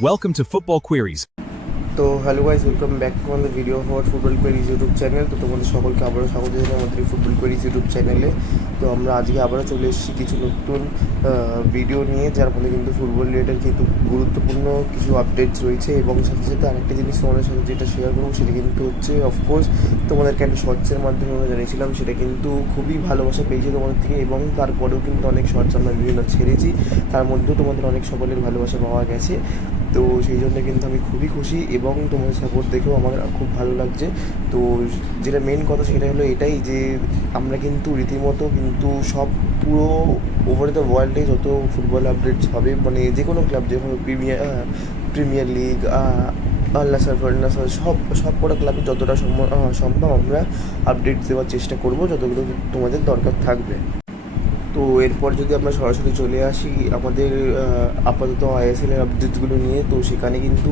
Welcome to Football Queries. তো hello guys, welcome back to আমাদের video for football queries YouTube channel. তো তোমাদের সকলকে আবারও স্বাগত জানাই আমাদের ফুটবল কোয়েরিজ ইউটিউব চ্যানেলে। তো আমরা আজকে আবারও চলে এসেছি কিছু নতুন ভিডিও নিয়ে, যার ফলে কিন্তু ফুটবল রিলেটেড কিন্তু গুরুত্বপূর্ণ কিছু আপডেটস রয়েছে। এবং সাথে সাথে আরেকটা জিনিস তোমাদের সাথে যেটা শেয়ার করবো সেটা কিন্তু হচ্ছে অফকোর্স তোমাদেরকে একটা শর্টসের মাধ্যমে আমরা জানিয়েছিলাম, সেটা কিন্তু খুবই ভালোবাসা পেয়েছে তোমাদের থেকে। এবং তারপরেও কিন্তু অনেক শর্টস আমরা বিভিন্ন ছেড়েছি, তার মধ্যেও তোমাদের অনেক সকলের ভালোবাসা পাওয়া গেছে। তো সেই জন্য কিন্তু আমি খুবই খুশি এবং তোমাদের সাপোর্ট দেখেও আমার খুব ভালো লাগছে। তো যেটা মেন কথা সেটা হলো এটাই যে আমরা কিন্তু রীতিমতো কিন্তু সব পুরো ওভার দ্য ওয়ার্ল্ডে যত ফুটবল আপডেটস হবে, মানে যে কোনো ক্লাব যেভাবে প্রিমিয়ার লিগ, আল নাসর, ফাল নাসর, সব কটা ক্লাবে যতটা সম্ভব আমরা আপডেট দেওয়ার চেষ্টা করব, যতগুলো তোমাদের দরকার থাকবে। তো এরপর যদি আমরা সরাসরি চলে আসি আমাদের আপাতত আইএসএলের আপডেটসগুলো নিয়ে, তো সেখানে কিন্তু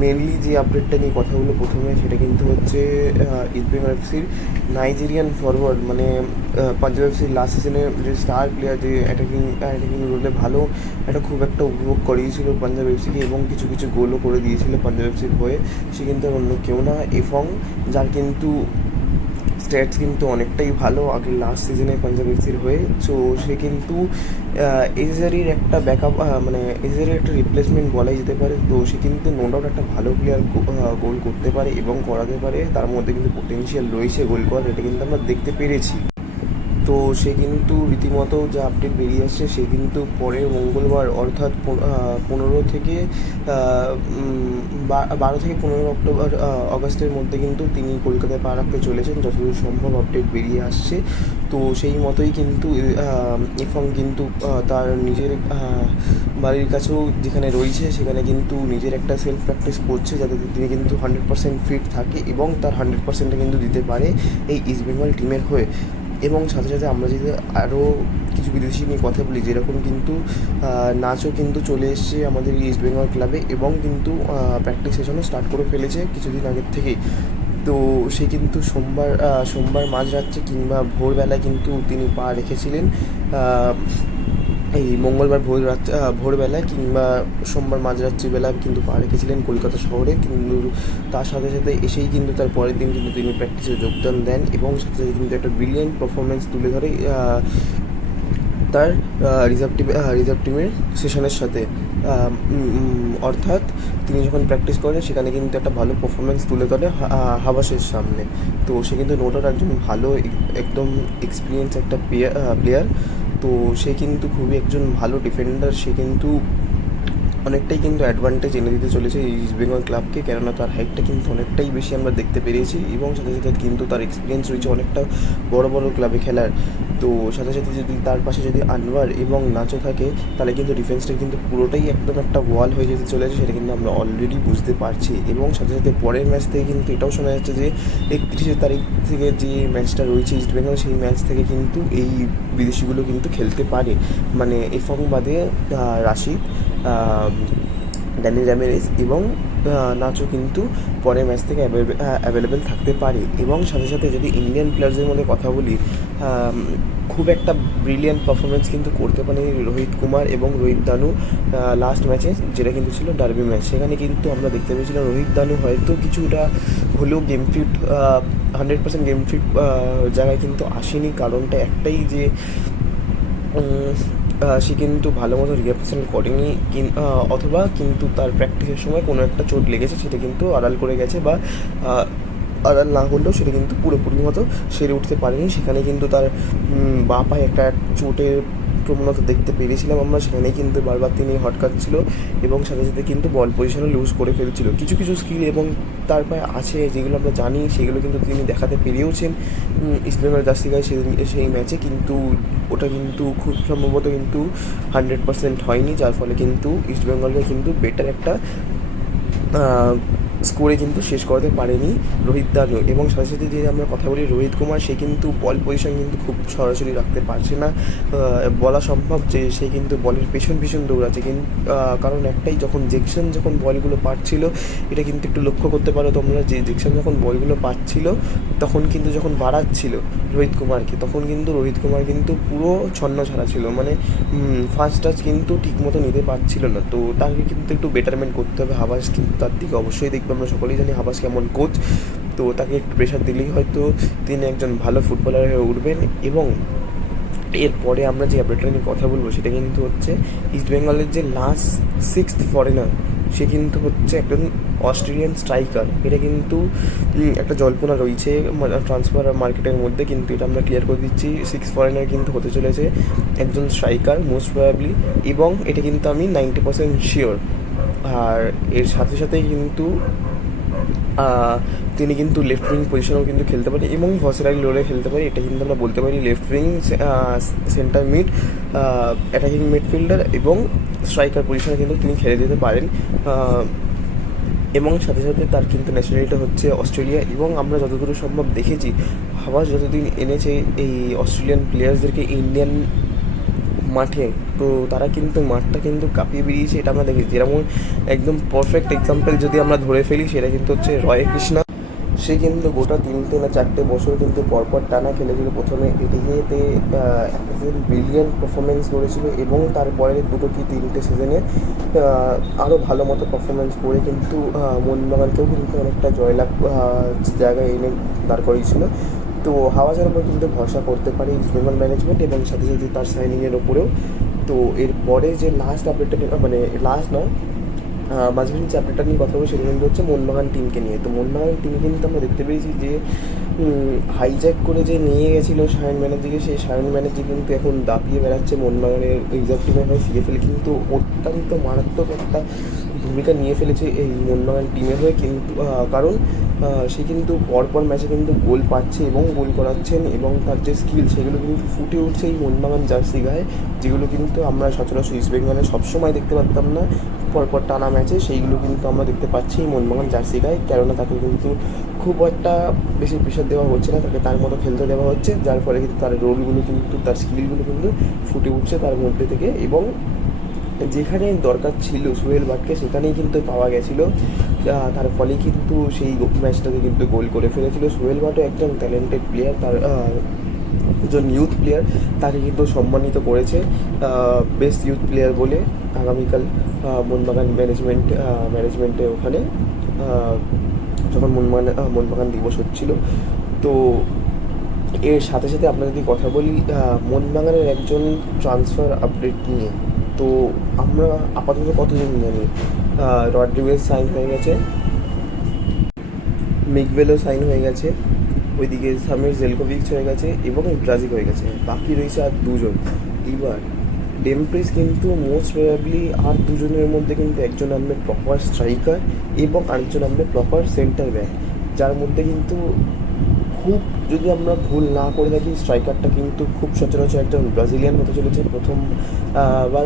মেনলি যে আপডেটটা নিয়ে কথা হলো প্রথমে, সেটা কিন্তু হচ্ছে ইস্টবেঙ্গল এফসির নাইজেরিয়ান ফরওয়ার্ড, মানে পাঞ্জাব এফসির লাস্ট সিজনের যে স্টার প্লেয়ার, যে অ্যাটাকিং রোলে ভালো একটা খুব একটা উপভোগ করিয়েছিল পাঞ্জাব এফসিকে এবং কিছু কিছু গোলও করে দিয়েছিল পাঞ্জাব এফসির হয়ে। সে কিন্তু অন্য কেউ না, এফং, যার কিন্তু স্ট্যাটস কিন্তু অনেকটাই ভালো আগের লাস্ট সিজনে পাঞ্জাব এফসির হয়ে। সো সে কিন্তু এজারির একটা ব্যাকআপ, মানে এজারির একটা রিপ্লেসমেন্ট বলাই যেতে পারে। তো সে কিন্তু নো ডাউট একটা ভালো প্লেয়ার, গোল করতে পারে এবং করাতে পারে, তার মধ্যে কিন্তু পোটেনশিয়াল রয়েছে গোল করার, এটা কিন্তু আমরা দেখতে পেরেছি। তো সে কিন্তু রীতিমতো যা আপডেট বেরিয়ে আসছে, সে কিন্তু পরের মঙ্গলবার অর্থাৎ 15 থেকে 12 থেকে 15 অক্টোবর অগস্টের মধ্যে কিন্তু তিনি কলকাতায় পা রাখতে চলেছেন, যতদূর সম্ভব আপডেট বেরিয়ে আসছে। তো সেই মতোই কিন্তু ইরফান কিন্তু তার নিজের বাড়ির কাছেও যেখানে রয়েছে সেখানে কিন্তু নিজের একটা সেলফ প্র্যাকটিস করছে, যাতে তিনি কিন্তু 100% ফিট থাকে এবং তার 100%টা কিন্তু দিতে পারে এই ইস্টবেঙ্গল টিমের হয়ে। এবং সাথে সাথে আমরা যদি আরও কিছু বিদেশি নিয়ে কথা বলি, যেরকম কিন্তু নাচও কিন্তু চলে এসছে আমাদের ইস্ট বেঙ্গল ক্লাবে এবং কিন্তু প্র্যাকটিস সেশনও স্টার্ট করে ফেলেছে কিছুদিন আগের থেকেই। তো সে কিন্তু সোমবার মাঝরাত্রে কিংবা ভোরবেলায় কিন্তু তিনি পা রেখেছিলেন, এই মঙ্গলবার ভোরবেলায় কিংবা সোমবার মাঝরাত্রিবেলা কিন্তু পা রেখেছিলেন কলকাতা শহরে। কিন্তু তার সাথে সাথে এসেই কিন্তু তার পরের দিন কিন্তু তিনি প্র্যাকটিসে যোগদান দেন এবং সাথে সাথে কিন্তু একটা ব্রিলিয়ান্ট পারফরমেন্স তুলে ধরে তার রিজার্ভ টিমের সেশনের সাথে। অর্থাৎ তিনি যখন প্র্যাকটিস করেন সেখানে কিন্তু একটা ভালো পারফরমেন্স তুলে ধরে হাবাসের সামনে। তো সে কিন্তু নোটার একজন ভালো একদম এক্সপিরিয়েন্স একটা প্লেয়ার। তো সে কিন্তু খুবই একজন ভালো ডিফেন্ডার। সে কিন্তু অনেকটাই কিন্তু অ্যাডভান্টেজ এনে দিতে চলেছে এই ইস্ট বেঙ্গল ক্লাবকে, কেননা তার হাইটটা কিন্তু অনেকটাই বেশি আমরা দেখতে পেরেছি এবং সাথে সাথে কিন্তু তার এক্সপিরিয়েন্স রয়েছে অনেকটা বড় বড় ক্লাবে খেলার। তো সাথে সাথে যদি তার পাশে যদি আনওয়ার এবং নাচো থাকে, তাহলে কিন্তু ডিফেন্সটা কিন্তু পুরোটাই একদম একটা ওয়াল হয়ে যেতে চলেছে, সেটা কিন্তু আমরা অলরেডি বুঝতে পারছি। এবং সাথে সাথে পরের ম্যাচ থেকে কিন্তু এটাও শোনা যাচ্ছে যে 31 তারিখ থেকে যে ম্যাচটা রয়েছে ইস্ট বেঙ্গল, সেই ম্যাচ থেকে কিন্তু এই বিদেশিগুলো কিন্তু খেলতে পারে, মানে এফং বাদে রাশিদ, ড্যানি র্যামিরেজ এবং নাচো কিন্তু পরের ম্যাচ থেকে অ্যাভেলেবেল থাকতে পারে। এবং সাথে সাথে যদি ইন্ডিয়ান প্লেয়ার্সদের মধ্যে কথা বলি, খুব একটা ব্রিলিয়ান্ট পারফরমেন্স কিন্তু করতে পারেনি রোহিত কুমার এবং রোহিত দানু লাস্ট ম্যাচে, যেটা কিন্তু ছিল ডার্বি ম্যাচ। সেখানে কিন্তু আমরা দেখতে পেয়েছিলাম রোহিত দানু হয়তো কিছুটা হলেও গেম ফিট, 100% গেম ফিট জায়গায় কিন্তু আসেনি। কারণটা একটাই যে সে কিন্তু ভালো মতো রিহ্যাবিলিটেশন করেনি, অথবা কিন্তু তার প্র্যাকটিসের সময় কোনো একটা চোট লেগেছে, সেটা কিন্তু আড়াল করে গেছে, বা আড়াল না হলেও সেটা কিন্তু পুরোপুরি মতো সেরে উঠতে পারেনি। সেখানে কিন্তু তার বাঁ পায়ে একটা চোটের প্রবণতা দেখতে পেরেছিলাম আমরা, সেখানে কিন্তু বারবার তিনি হটকাচ্ছিল এবং সাথে সাথে কিন্তু বল পজিশনও লুজ করে ফেলছিল। কিছু কিছু স্কিল এবং তার পায়ে আছে যেগুলো আমরা জানি, সেগুলো কিন্তু তিনি দেখাতে পেরেওছেন ইস্টবেঙ্গল জার্সি গায়ে সেই ম্যাচে। কিন্তু ওটা কিন্তু খুব সম্ভবত কিন্তু 100% হয়নি, যার ফলে কিন্তু ইস্টবেঙ্গলকে কিন্তু বেটার একটা স্কোরে কিন্তু শেষ করাতে পারেনি রোহিত দানু। এবং সাথে সাথে যদি আমরা কথা বলি রোহিত কুমার, সে কিন্তু বল পজিশন কিন্তু খুব সরাসরি রাখতে পারছে না। বলা সম্ভব যে সে কিন্তু বলের পেছন পেছন দৌড়াচ্ছে, কিন্তু কারণ একটাই, যখন বলগুলো পাচ্ছিল, এটা কিন্তু একটু লক্ষ্য করতে পারো তোমরা, যে জেকসন যখন বলগুলো পাচ্ছিল তখন কিন্তু যখন বাড়াচ্ছিল রোহিত কুমারকে, তখন কিন্তু রোহিত কুমার কিন্তু পুরো ছন্ন ছাড়া ছিল, মানে ফার্স্ট টাচ কিন্তু ঠিকমতো নিতে পারছিল না। তো তাকে কিন্তু একটু বেটারমেন্ট করতে হবে। হাবাস কিন্তু তার দিকে অবশ্যই দেখবে, আমরা সকলেই জানি হাবাস কেমন কোচ, তো তাকে একটু প্রেশার দিলেই হয়তো তিনি একজন ভালো ফুটবলার হয়ে উঠবেন। এবং এরপরে আমরা যে আপডেটটা নিয়ে কথা বলবো সেটা কিন্তু হচ্ছে ইস্টবেঙ্গলের যে লাস্ট 6th ফরেনার, সে কিন্তু হচ্ছে একজন অস্ট্রেলিয়ান স্ট্রাইকার। এটা কিন্তু একটা জল্পনা রয়েছে ট্রান্সফার মার্কেটের মধ্যে, কিন্তু এটা আমরা ক্লিয়ার করে দিচ্ছি, 6th ফরেনার কিন্তু হতে চলেছে একজন স্ট্রাইকার মোস্ট প্রবাবলি, এবং এটা কিন্তু আমি 90% শিওর। আর এর সাথে সাথে কিন্তু তিনি কিন্তু লেফট উইং পজিশনেও কিন্তু খেলতে পারে এবং ভার্সেটাইল রোলে খেলতে পারে। এটা কিন্তু আমরা বলতে পারি left wing, centre mid, attacking midfielder এবং স্ট্রাইকার পজিশনে কিন্তু তিনি খেলে দিতে পারেন। এবং সাথে সাথে তার কিন্তু ন্যাশনালিটি হচ্ছে অস্ট্রেলিয়া। এবং আমরা যতদূর সম্ভব দেখেছি, হাবাস যতদিন এনেছে এই অস্ট্রেলিয়ান প্লেয়ার্সদেরকে ইন্ডিয়ান মাঠে, তো তারা কিন্তু মাঠটা কিন্তু কাঁপিয়ে বেরিয়েছে, এটা আমরা দেখেছি। যেরকম একদম পারফেক্ট এক্সাম্পল যদি আমরা ধরে ফেলি, সেটা কিন্তু হচ্ছে রয় কৃষ্ণা। সে কিন্তু গোটা 3টে না 4টে বছর কিন্তু পরপর টানা খেলেছিল। প্রথমে এটিকেতে একটা সিজন ব্রিলিয়ান্ট পারফরমেন্স করেছিল, এবং তারপরে 2 কি 3টে সিজনে আরও ভালো মতো পারফরমেন্স করে কিন্তু মোহনবাগানকেও কিন্তু অনেকটা জয়লাভ জায়গায় এনে দাঁড় করিয়েছিল। তো হাওয়াজের ওপর কিন্তু ভরসা করতে পারে ইস্টবেঙ্গল ম্যানেজমেন্ট, এবং সাথে সাথে তার সাইনিংয়ের ওপরেও। তো এরপরে যে লাস্ট আপডেটটা, মানে লাস্ট নয়, মাঝখানে যে আপডেটটা নিয়ে কথা বলবো সেটা কিন্তু হচ্ছে মোহনবাগান টিমকে নিয়ে। তো মোহনবাগান টিম কিন্তু আমরা দেখতে পেয়েছি যে হাইজ্যাক করে যে নিয়ে গেছিলো সায়ন ব্যানার্জিকে, সেই সায়ন ব্যানার্জি কিন্তু এখন দাপিয়ে বেড়াচ্ছে মোহনবাগানের রিজার্ভ টিমের হয়ে। সিএফএল কিন্তু অত্যন্ত মারাত্মক একটা ভূমিকা নিয়ে ফেলেছে এই মোহনবাগান টিমের হয়ে, কিন্তু কারণ সে কিন্তু পরপর ম্যাচে কিন্তু গোল পাচ্ছে এবং গোল করাচ্ছেন, এবং তার যে স্কিল সেগুলো কিন্তু ফুটে উঠছে এই মোহনবাগান জার্সি গায়ে, যেগুলো কিন্তু আমরা সচরাচর ইস্টবেঙ্গলে সবসময় দেখতে পারতাম না পরপর টানা ম্যাচে, সেইগুলো কিন্তু আমরা দেখতে পাচ্ছি এই মোহনবাগান জার্সি গায়ে। কেননা তাকে কিন্তু খুব একটা বেশি প্রেশার দেওয়া হচ্ছে না, তাকে তার মতো খেলতে দেওয়া হচ্ছে, যার ফলে কিন্তু তার রোলগুলো কিন্তু, তার স্কিলগুলো কিন্তু ফুটে উঠছে তার মধ্যে থেকে। এবং যেখানে দরকার ছিল সোহেল ভাটকে, সেখানেই কিন্তু পাওয়া গেছিলো, তার ফলে কিন্তু সেই ম্যাচটাকে কিন্তু গোল করে ফেলেছিল। সোহেল ভাটও একজন ট্যালেন্টেড প্লেয়ার, তার একজন ইউথ প্লেয়ার, তাকে কিন্তু সম্মানিত করেছে বেস্ট ইউথ প্লেয়ার বলে আগামীকাল মোহনবাগান ম্যানেজমেন্টে ওখানে যখন মোহনবাগান দিবস হচ্ছিল। তো এর সাথে সাথে আমরা যদি কথা বলি মোহনবাগানের একজন ট্রান্সফার আপডেট নিয়ে, তো আমরা আপাতত কতজন জানি, রড্রিগেজ সাইন হয়ে গেছে, মিগভেলও সাইন হয়ে গেছে, ওইদিকে সামির জেলকোভিচ হয়ে গেছে, এবং ব্রাজিল হয়ে গেছে। বাকি রয়েছে আর 2জন। এবার ডেমপ্রিস কিন্তু মোস্ট প্রবাবলি আর 2জনের মধ্যে কিন্তু একজন নামবে প্রপার স্ট্রাইকার এবং আরেকজন নামবে প্রপার সেন্টার ব্যাক, যার মধ্যে কিন্তু খুব, যদি আমরা ভুল না করে থাকি, স্ট্রাইকারটা কিন্তু খুব সচরাচর একজন ব্রাজিলিয়ান হতে চলেছে। প্রথমবার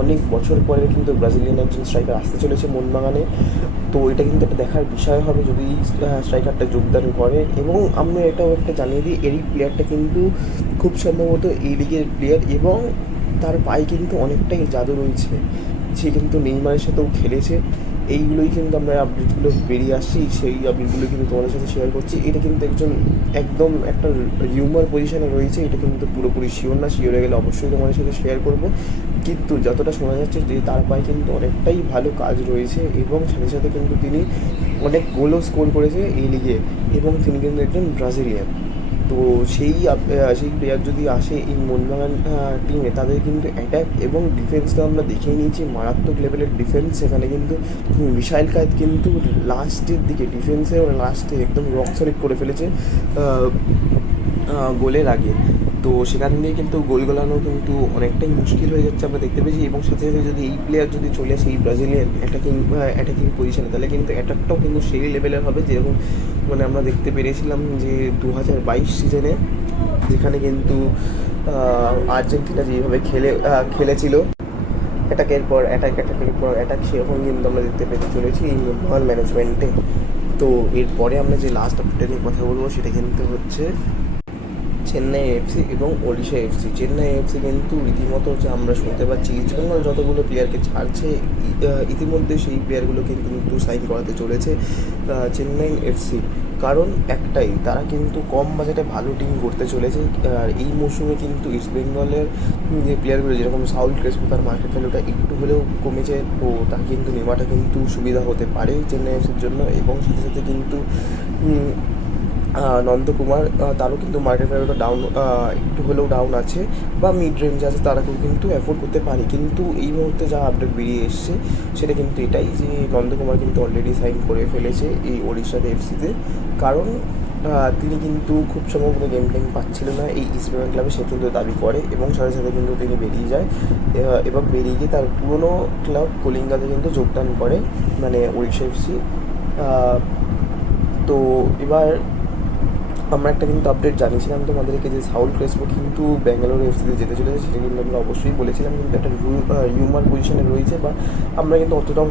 অনেক বছর পরে কিন্তু ব্রাজিলিয়ান একজন স্ট্রাইকার আসতে চলেছে মোহনবাগানে। তো এটা কিন্তু একটা দেখার বিষয় হবে যদি স্ট্রাইকারটা যোগদান করে। এবং আমরা এটাও একটা জানিয়ে দিই, এই প্লেয়ারটা কিন্তু খুব সম্ভবত এই লিগের প্লেয়ার, এবং তার পায়ে কিন্তু অনেকটাই জাদু রয়েছে, সে কিন্তু নেইমারের সাথেও খেলেছে। এইগুলোই কিন্তু আমরা আপডেটগুলো বেরিয়ে আসছি, সেই আপডেটগুলো কিন্তু তোমাদের সাথে শেয়ার করছি। এটা কিন্তু একদম একটা রিউমার পজিশনে রয়েছে, এটা কিন্তু পুরোপুরি শিওর না, শিওর হয়ে গেলে অবশ্যই তোমাদের সাথে শেয়ার করব। কিন্তু যতটা শোনা যাচ্ছে যে তার পায়ে কিন্তু অনেকটাই ভালো কাজ রয়েছে, এবং সাথে সাথে কিন্তু তিনি অনেক গোলও স্কোর করেছে এই লিগে, এবং তিনি কিন্তু একজন ব্রাজিলিয়ান। তো সেই প্লেয়ার যদি আসে এই মোহনবাগান টিমে, তাদের কিন্তু অ্যাটাক এবং ডিফেন্সটা আমরা দেখেই নিয়েছি, মারাত্মক লেভেলের ডিফেন্স। সেখানে কিন্তু মিশাইল কায়েত কিন্তু লাস্টের দিকে ডিফেন্সের লাস্টে একদম রক সলিড করে ফেলেছে গোলের আগে। তো সেখান দিয়ে কিন্তু গোল গোলানো কিন্তু অনেকটাই মুশকিল হয়ে যাচ্ছে আমরা দেখতে পেয়েছি। এবং সাথে সাথে যদি এই প্লেয়ার যদি চলে আসে এই ব্রাজিলিয়ান অ্যাটাকিং পজিশনে, তাহলে কিন্তু অ্যাটাকটাও কিন্তু সেই লেভেলের হবে, যেরকম মানে আমরা দেখতে পেরেছিলাম যে 2022 সিজনে, যেখানে কিন্তু আর্জেন্টিনা যেভাবে খেলেছিল, অ্যাটাকের পর অ্যাটাক সেরকম কিন্তু আমরা দেখতে পেতে চলেছি এই মোহনবাগান ম্যানেজমেন্টে। তো এরপরে আমরা যে লাস্ট আপডেট নিয়ে কথা বলবো সেটা কিন্তু হচ্ছে চেন্নাই এফসি এবং ওড়িশা এফসি। চেন্নাই এফসি কিন্তু রীতিমতো যে আমরা শুনতে পাচ্ছি ইস্টবেঙ্গল যতগুলো প্লেয়ারকে ছাড়ছে ইতিমধ্যে সেই প্লেয়ারগুলো কিন্তু সাইন করাতে চলেছে চেন্নাই এফসি। কারণ একটাই, তারা কিন্তু কম বাজেটে ভালো টিম করতে চলেছে। আর এই মৌসুমে কিন্তু ইস্টবেঙ্গলের যে প্লেয়ারগুলো যেরকম সাউল ক্রেসপো, তার মার্কেট ভ্যালুটা একটু হলেও কমেছে, তো তাকে কিন্তু নেওয়াটা কিন্তু সুবিধা হতে পারে চেন্নাই এফসির জন্য। এবং সাথে সাথে কিন্তু নন্দকুমার, তারও কিন্তু মার্কেট ভ্যালুটা ডাউন, একটু হলেও ডাউন আছে, বা মিড রেঞ্জ আছে, তারাকেও কিন্তু অ্যাফোর্ড করতে পারে। কিন্তু এই মুহূর্তে যা আপডেট বেরিয়ে এসছে সেটা কিন্তু এটাই যে নন্দকুমার কিন্তু অলরেডি সাইন করে ফেলেছে এই ওড়িশার এফসিতে। কারণ তিনি কিন্তু খুব সময় কোনো গেম টাইম পাচ্ছিল না এই ইস্টবেঙ্গল ক্লাবে, সে কিন্তু দাবি করে এবং সাথে সাথে কিন্তু তিনি বেরিয়ে যায় এবং বেরিয়ে গিয়ে তার পুরনো ক্লাব কলিঙ্গাতে কিন্তু যোগদান করে, মানে ওড়িশা এফসি। তো এবার আমরা একটা কিন্তু আপডেট জানিয়েছিলাম তোমাদেরকে যে সাউল ক্রেসপো কিন্তু ব্যাঙ্গালোর এফসিতে যেতে চলেছে, সেটা কিন্তু আমরা অবশ্যই বলেছিলাম, কিন্তু একটা রিউমার পজিশনে রয়েছে, বা আমরা কিন্তু অতটাও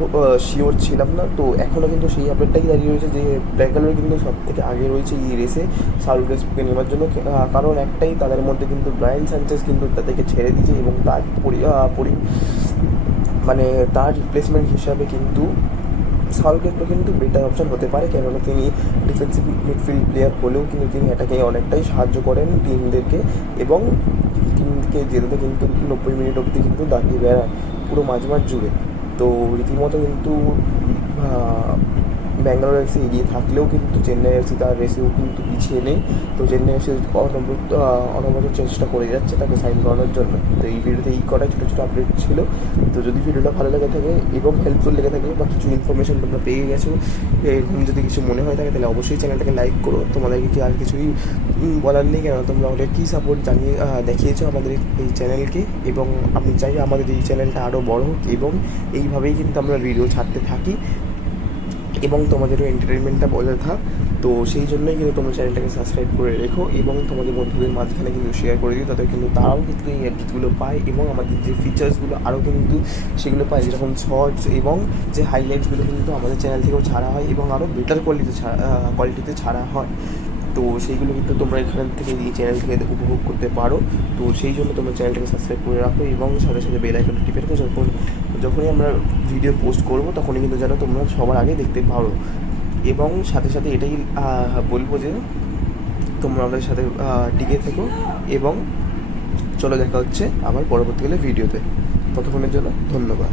শিওর ছিলাম না। তো এখনও কিন্তু সেই আপডেটটাই দাঁড়িয়ে রয়েছে যে ব্যাঙ্গালোর কিন্তু সব থেকে আগে রয়েছে এই রেসে সাউল ক্রেসপোকে নেওয়ার জন্য। কারণ একটাই, তাদের মধ্যে কিন্তু ব্রায়ান সানচেজ কিন্তু তাদেরকে ছেড়ে দিয়েছে এবং তার মানে তার রিপ্লেসমেন্ট হিসাবে কিন্তু সাউল ক্রেসপো কিন্তু বেটার অপশন হতে পারে, কেননা তিনি ডিফেন্সিভ মিডফিল্ড প্লেয়ার হলেও কিন্তু তিনি এটাকে অনেকটাই সাহায্য করেন টিমদেরকে, এবং টিমকে জেতাতে কিন্তু 90 মিনিট অবধি কিন্তু দাঁড়িয়ে বেড়ায় পুরো মাঝমাঠ জুড়ে। তো রীতিমতো কিন্তু ব্যাঙ্গালোর এফসি এগিয়ে থাকলেও কিন্তু চেন্নাই এফসি তার রেসেও কিন্তু পিছিয়ে নেই। তো চেন্নাই এফসি অনবরত চেষ্টা করে যাচ্ছে তাকে সাইন করানোর জন্য। তো এই ভিডিওতে এই কটা ছোটো ছোটো আপডেট ছিল। তো যদি ভিডিওটা ভালো লেগে থাকে এবং হেল্পফুল লেগে থাকে, বা কিছু ইনফরমেশন তোমরা পেয়ে গেছো, এরকম যদি কিছু মনে হয় থাকে, তাহলে অবশ্যই চ্যানেলটাকে লাইক করো। তোমাদেরকে কি আর কিছুই বলার নেই, কেন তোমরা অনেক কী সাপোর্ট জানিয়ে দেখিয়েছো আমাদের এই চ্যানেলকে, এবং আমি চাই আমাদের এই চ্যানেলটা আরও বড় হোক, এবং এইভাবেই কিন্তু আমরা ভিডিও ছাড়তে থাকি এবং তোমাদেরও এন্টারটেনমেন্টটা বজায় থাক। তো সেই জন্যই কিন্তু তোমরা চ্যানেলটাকে সাবস্ক্রাইব করে রেখো এবং তোমাদের বন্ধুদের মাঝখানে কিন্তু শেয়ার করে দিও, তাদের কিন্তু তারাও কিন্তু এই আপডেটগুলো পায় এবং আমাদের যে ফিচার্সগুলো আরও কিন্তু সেগুলো পায়, যেরকম শর্টস এবং যে হাইলাইটসগুলো কিন্তু আমাদের চ্যানেল থেকেও ছাড়া হয় এবং আরও বেটার কোয়ালিটিতে ছাড়া হয়। তো সেইগুলো কিন্তু তোমরা এখান থেকে এই চ্যানেল থেকে উপভোগ করতে পারো। তো সেই জন্য তোমরা চ্যানেলটাকে সাবস্ক্রাইব করে রাখো এবং সাথে সাথে বেল আইকনটা টিপে রাখো, যখনই আমরা ভিডিও পোস্ট করবো তখনই কিন্তু যেন তোমরা সবার আগে দেখতে পারো। এবং সাথে সাথে এটাই বলবো যে তোমরা আমাদের সাথে টিকে থেকো, এবং চলো দেখা হচ্ছে আবার পরবর্তীকালে ভিডিওতে। ততক্ষণের জন্য ধন্যবাদ।